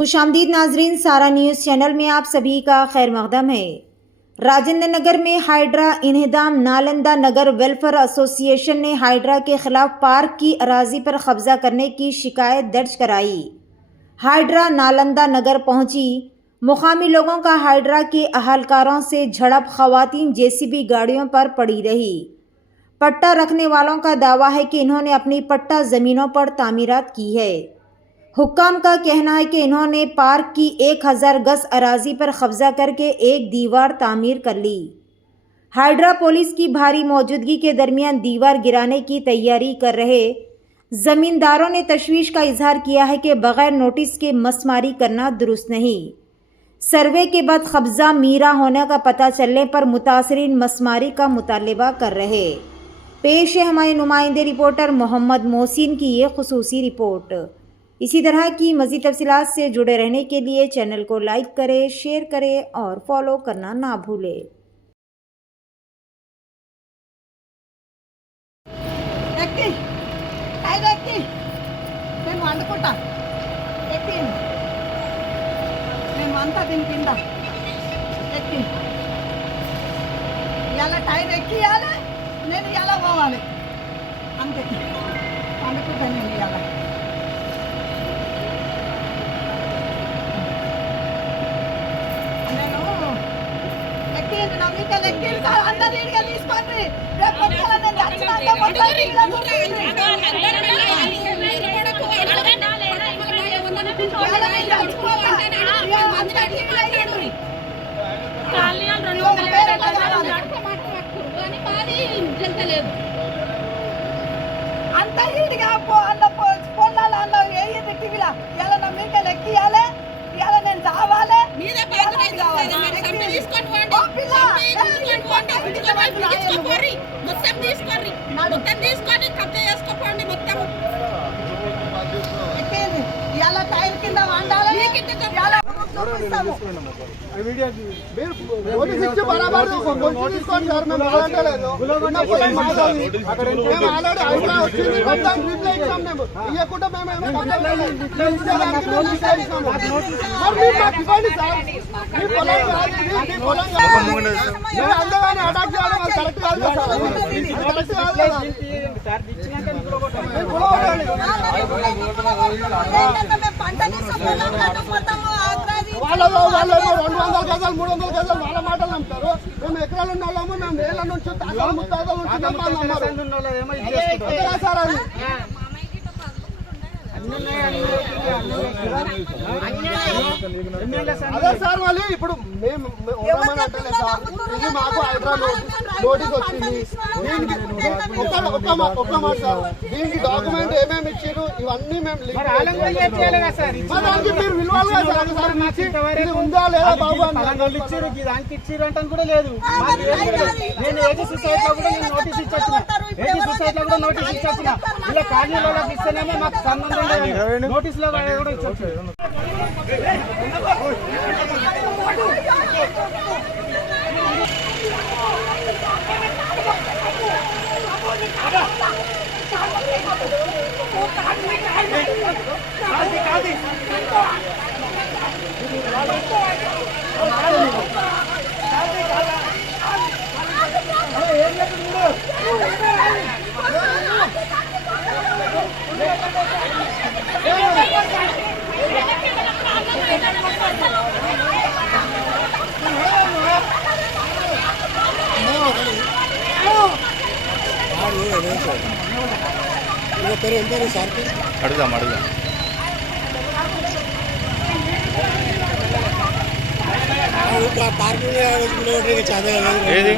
खुशामदीद नाजरीन, सारा news channel में आप सभी का खैर मकदम है। राजेंद्र नगर में हाइड्रा इन्हदाम नालंदा नगर वेलफेयर एसोसिएशन ने हाइड्रा के खिलाफ पार्क की अराजी पर कब्जा करने की शिकायत दर्ज कराई। हाइड्रा नालंदा नगर पहुंची। मुकामी लोगों का हाइड्रा के अहलकारों से झड़प, खवातीन जेसीबी गाड़ियों पर पड़ी रही। पट्टा रखने वालों का दावा है कि इन्होंने अपनी पट्टा ज़मीनों पर तामीरात की है। हुक्काम का कहना है कि इन्होंने पार्क की 1000 गज अराजी पर कब्जा करके एक दीवार तामीर कर ली। हाइड्रा पुलिस की भारी मौजूदगी के दरमियान दीवार गिराने की तैयारी कर रहे जमींदारों ने तशवीश का इजहार किया है कि बगैर नोटिस के मसमारी करना दुरुस्त नहीं। सर्वे के बाद कब्जा मीरा होने का पता चलने पर मुतासरीन मसमारी का मुतालबा कर रहे। पेश है हमारे नुमाइंदे रिपोर्टर मोहम्मद मोहसिन की ये खुसूसी रिपोर्ट। इसी तरह की मज़ीद तफसीलात से जुड़े रहने के लिए चैनल को लाइक करें, शेयर करें और फॉलो करना ना भूलें। వాళ్ళు 200 గజాలు 300 గజాలు వాళ్ళ మాటలు నమ్ముతారు. మేము ఎకరాలు ఉన్నాము, మేము వేల నుంచి తాతలు ముత్తాతల నుంచి అదే సార్. మళ్ళీ ఇప్పుడు మేము ఉండమని సార్, ఇది మాకు హైడ్రా నోటీస్ వచ్చింది. దీనికి ఒక్క మాట సార్, దీనికి డాక్యుమెంట్ ఏమేమి ఇచ్చారు ఇవన్నీ మేము దానికి మీరు విలువలు ఇది ఉందా లేదా బాబు ఇచ్చారు, దానికి ఇచ్చారు అంటే కూడా లేదు. నేను ఏజీ సొసైటీ లో కూడా నోటీస్ ఇచ్చిన, ఏజీ సొసైటీ లో కూడా నోటీస్ ఇచ్చిన. ఇలా కాలనీలోకి ఇస్తేనేమో మాకు సంబంధం లేదు, నోటీస్ లో కూడా ఇచ్చారు. అడుగుదాం పార్కింగ్ ఏది